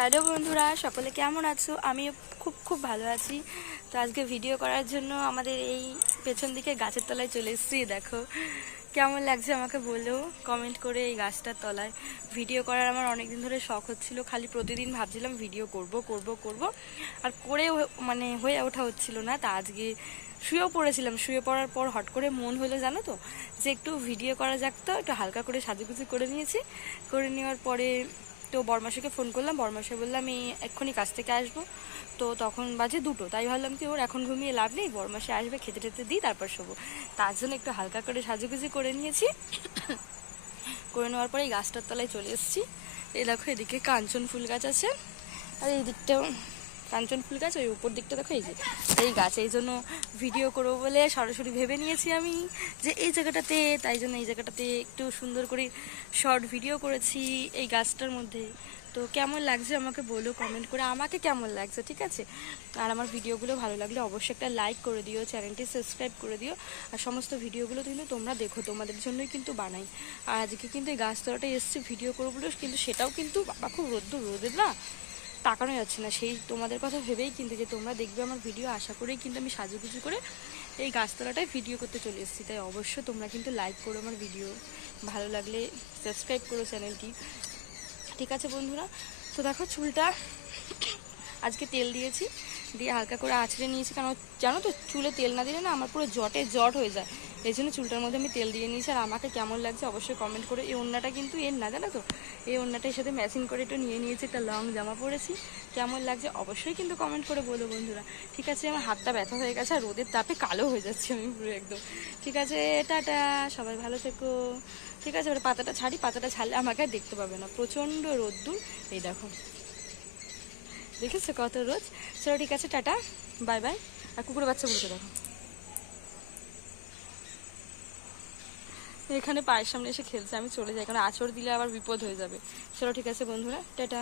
Hello বন্ধুরা, সকলে কেমন আছো? আমি খুব খুব ভালো আছি। তো আজকে ভিডিও করার জন্য আমাদের এই পেছন দিকে গাছের তলায় চলে এসেছি। দেখো কেমন লাগছে আমাকে বলো কমেন্ট করে। এই গাছটার তলায় ভিডিও করার আমার অনেক দিন ধরে শখ হচ্ছিল, খালি প্রতিদিন ভাবছিলাম ভিডিও করব করব করব, আর করে মানে হয়ে ওঠা হচ্ছিল না। তা আজকে শুয়েও পড়েছিলাম, শুয়ে পড়ার পর হট করে মন হলো জানো তো, যে একটু ভিডিও করা যাক। তো একটু হালকা করে সাজুগুজু করে নিয়েছি। করে নেওয়ার পরে তো বরমাসিকে ফোন করলাম, বরমাসি বললাম আমি এক্ষুনি কাছ থেকে আসবো। তো তখন বাজে 2টো, তাই ভাবলাম কি ওর এখন ঘুমিয়ে লাভ নেই, বরমাসি আসবে, খেতে টেতে দিই তারপর শোবো। তার জন্য একটু হালকা করে সাজুগুজি করে নিয়েছি। করে নেওয়ার পরে এই গাছটার তলায় চলে এসেছি। এই দেখো এদিকে কাঞ্চন ফুল গাছ আছে, আর এই দিকটাও কাঞ্চন ফুল গাছ, ওই উপর দিকটা দেখো এই যে এই গাছ। এই জন্য ভিডিও করবো বলে সরাসরি ভেবে নিয়েছি আমি যে এই জায়গাটাতে, তাই জন্য এই জায়গাটাতে একটু সুন্দর করে শর্ট ভিডিও করেছি এই গাছটার মধ্যে। তো কেমন লাগছে আমাকে বলো কমেন্ট করে, আমাকে কেমন লাগছে, ঠিক আছে? আর আমার ভিডিওগুলো ভালো লাগলে অবশ্যই একটা লাইক করে দিও, চ্যানেলটি সাবস্ক্রাইব করে দিও। আর সমস্ত ভিডিওগুলো কিন্তু তোমরা দেখো, তোমাদের জন্যই কিন্তু বানাই। আর আজকে কিন্তু এই গাছতলাটায় এসেছি ভিডিও করবো বলে, কিন্তু সেটাও কিন্তু বাবা খুব রোদের না, তাকানো যাচ্ছে না। সেই তোমাদের কথা ভেবেই কিন্তু, যে তোমরা দেখবে আমার ভিডিও, আশা করেই কিন্তু আমি সাজুগুজু করে এই গাছতলাটায় ভিডিও করতে চলে এসেছি। তাই অবশ্যই তোমরা কিন্তু লাইক করো আমার ভিডিও, ভালো লাগলে সাবস্ক্রাইব করো চ্যানেলটি, ঠিক আছে বন্ধুরা? তো দেখো চুলটা আজকে তেল দিয়েছি, দিয়ে হালকা করে আঁচড়ে নিয়েছি, কারণ জানো তো চুলে তেল না দিলে না আমার পুরো জট হয়ে যায়। এই জন্য চুলটার মধ্যে আমি তেল দিয়ে নিয়েছি। আর আমাকে কেমন লাগছে অবশ্যই কমেন্ট করে। এই ওড়নাটা কিন্তু এর না, জানো তো, এই ওড়নাটার সাথে ম্যাচিং করে একটু নিয়ে নিয়েছি, একটা লং জামা পরেছি। কেমন লাগছে অবশ্যই কিন্তু কমেন্ট করে বলো বন্ধুরা, ঠিক আছে? আমার হাতটা ব্যথা হয়ে গেছে, আর রোদের তাপে কালো হয়ে যাচ্ছে আমি পুরো একদম। ঠিক আছে, টাটা, সবাই ভালো থেকো। ঠিক আছে, ওটা পাতাটা ছাড়ি, পাতাটা ছাড়লে আমাকে আর দেখতে পাবে না, প্রচণ্ড রোদ্দুর। এই দেখো দেখেছো কত রোজ। চলো ঠিক আছে, টাটা, বাই বাই। আর কুকুরের বাচ্চাগুলোকে দেখো এখানে পায়ের সামনে এসে খেলছে। আমি চলে যাই, কারণ আঁচড় দিলে আবার বিপদ হয়ে যাবে। চলো ঠিক আছে বন্ধুরা, টাটা।